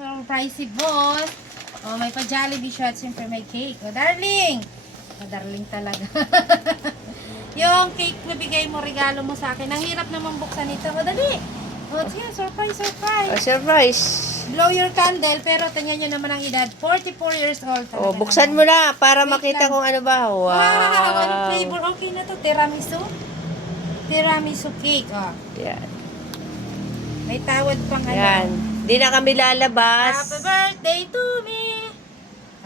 Surprise si boss. Oh, may pa Jollibee shot, siyempre may cake. Oh, darling! Oh, darling talaga. yung cake na bigay mo, regalo mo sa akin. Ang hirap naman buksan ito. Oh, dali! Oh, sige, surprise, surprise. Oh, surprise. Blow your candle, pero tingnan nyo naman ang edad. 44 years old. talaga Oh, buksan mo na para Wait makita lang. kung ano ba. Wow! Wow. flavor? Okay na to. Tiramisu. Tiramisu cake. Oh. Yan. May tawad pang ano. Yan. Di na kami lalabas. Happy birthday to me.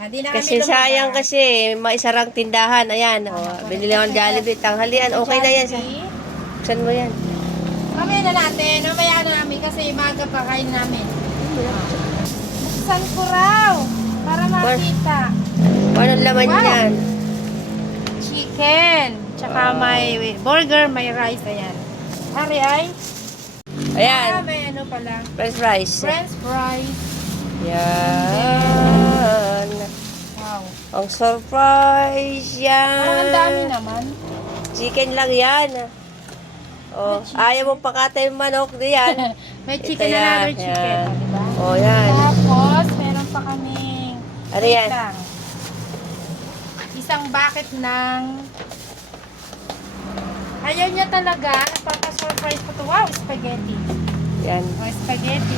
Ah, di na Kasi kami sayang kasi maisarang tindahan. Ayan, oh, binili akong Jollibee. Tanghalian, okay na yan. Jollibee. Buksan mo yan. Mamaya na natin. Mamaya na namin kasi maga pa kain namin. Buksan ko raw. Para makita. Anong laman Wow. yan? Chicken. Tsaka may burger, may rice. Ayan. Hari ay. Ah, Ayan, may ano pala. french fries. French fries. Yan. Wow. Ang surprise yan. Parang ang dami naman. Chicken lang yan. Oh, ayaw mo pakatay manok diyan. May Ito chicken, yan, another chicken. yan. Diba? Oh, yan. Tapos, meron pa kaming Ano yan? lang. Isang bucket ng Ayaw niya talaga. Napaka-surprise ko to. Wow, spaghetti. Yan. Oh, spaghetti.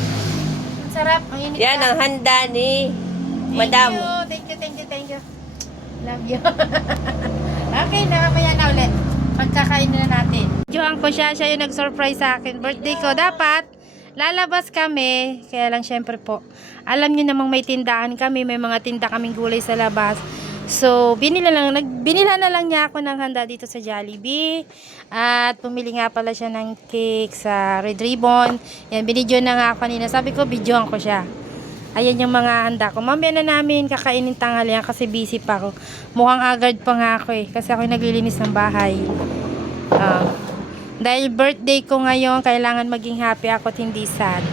Ang sarap. Ang init Yan ang handa ni Madam. Thank you, thank you, thank you, thank you. Love you. okay na, mamaya na ulit. Pagkakain na natin. Johan ko siya, siya yung nag-surprise sa akin. Birthday ko, dapat lalabas kami. Kaya lang syempre po, alam niyo namang may tindahan kami, may mga tinda kaming gulay sa labas. So, binila lang, nag, binila na lang niya ako ng handa dito sa Jollibee. At pumili nga pala siya ng cake sa Red Ribbon. Yan, binidyo na nga ako kanina. Sabi ko, videoan ko siya. Ayan yung mga handa ko. Mamaya na namin kakainin tanghalian kasi busy pa ako. Mukhang agad pa nga ako eh. Kasi ako yung naglilinis ng bahay. Ah. dahil birthday ko ngayon, kailangan maging happy ako at hindi sad.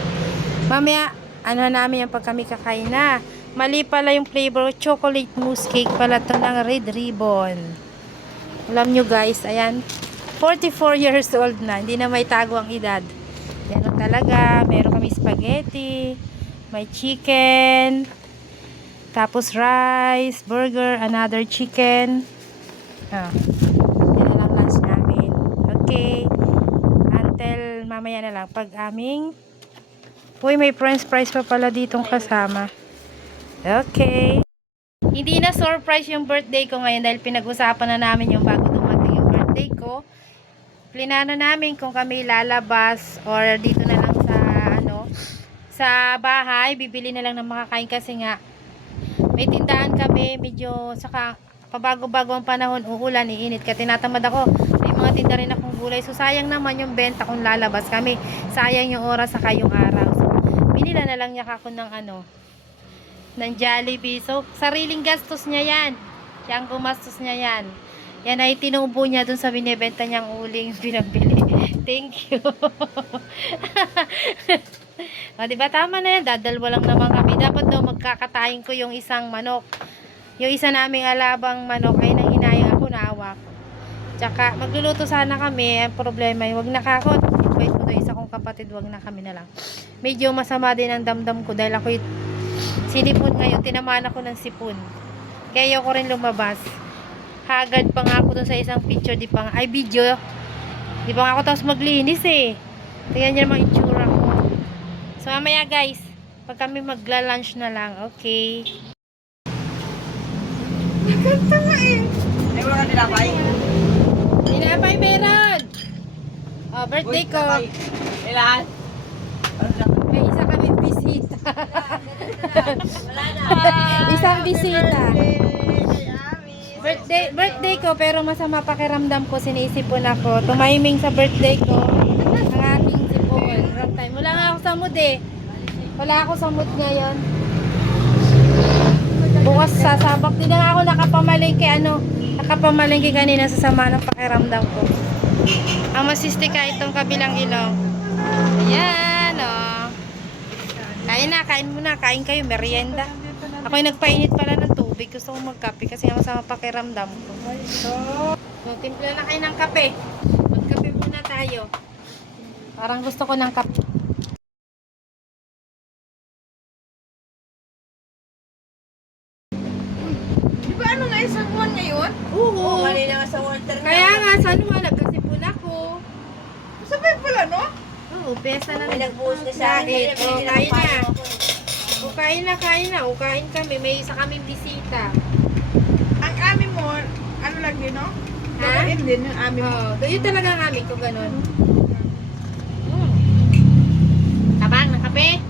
Mamaya, ano namin yung pag kami kakain na. Mali pala yung flavor, chocolate mousse cake pala to ng Red Ribbon. Alam nyo guys, ayan, 44 years old na, hindi na may tago ang edad. Yan talaga, meron kami spaghetti, may chicken, tapos rice, burger, another chicken. Ah, yan na lang lunch namin. Okay, until mamaya na lang, pag aming, uy, may french fries pa pala ditong kasama. Okay. Hindi na surprise yung birthday ko ngayon dahil pinag-usapan na namin yung bago dumating yung birthday ko. Plinano namin kung kami lalabas or dito na lang sa ano sa bahay, bibili na lang ng makakain kasi nga may tindahan kami, medyo saka pabago-bago ang panahon, uulan, iinit, kaya tinatamad ako. May mga tinda rin akong gulay. So sayang naman yung benta kung lalabas kami. Sayang yung oras saka yung araw. So binila na lang niya ako ng ano, ng Jollibee. So, sariling gastos niya yan. Siya ang gumastos niya yan. Yan ay tinubo niya dun sa binibenta niyang uling pinabili. Thank you. o, diba tama na yan? Dadalwa lang naman kami. Dapat daw magkakatayin ko yung isang manok. Yung isa naming alabang manok ay nang hinayang ako naawa ko. Tsaka, magluluto sana kami. Ang problema ay wag nakakot. Invite ko to isa kong kapatid, wag na kami na lang. Medyo masama din ang damdam ko dahil ako sinipon ngayon, tinamaan ako ng sipon. Kaya ayoko rin lumabas. Hagard pa nga ako dun sa isang picture, di pa nga, ay video. Di pa nga ako tapos maglinis eh. Tingnan niyo naman itsura ko. So mamaya guys, pag kami magla-lunch na lang, okay. Ganda nga eh. Ay, wala ka tinapay. Tinapay meron! Oh, birthday ko. Ilan? Ano na? May isa kami bisita. Wala na. Isang bisita. Birthday, birthday ko pero masama pakiramdam ko sinisipon ako. Tumiming sa birthday ko ang aking sipon. Time. Wala nga ako sa mood eh. Wala ako sa mood ngayon. Bukas sasabak din na ako nakapamalingki ano. Nakapamalingki kanina sa sama ng pakiramdam ko. Ang masistika itong kabilang ilong. Ayan oh. Kain na, kain muna. Kain kayo, merienda. Ako yung nagpainit pala ng tubig. Gusto kong magkape kasi masama pakiramdam ko. Magtimpla na kayo ng kape. Magkape muna tayo. Parang gusto ko ng kape. Di ba ano nga isang buwan ngayon? Oo. Oo, kanina sa water. Kaya nga, saan wala? Oo, pesa na May nagbuhos na sa akin. O, kain na. O, kain na, kain na. O, kain kami. May isa kaming bisita. Ang amin mo, ano lang din, no? Ha? Gagawin din yung amin mo. Oo, oh, yun talaga ang amin ko ganun. Tabang na kape.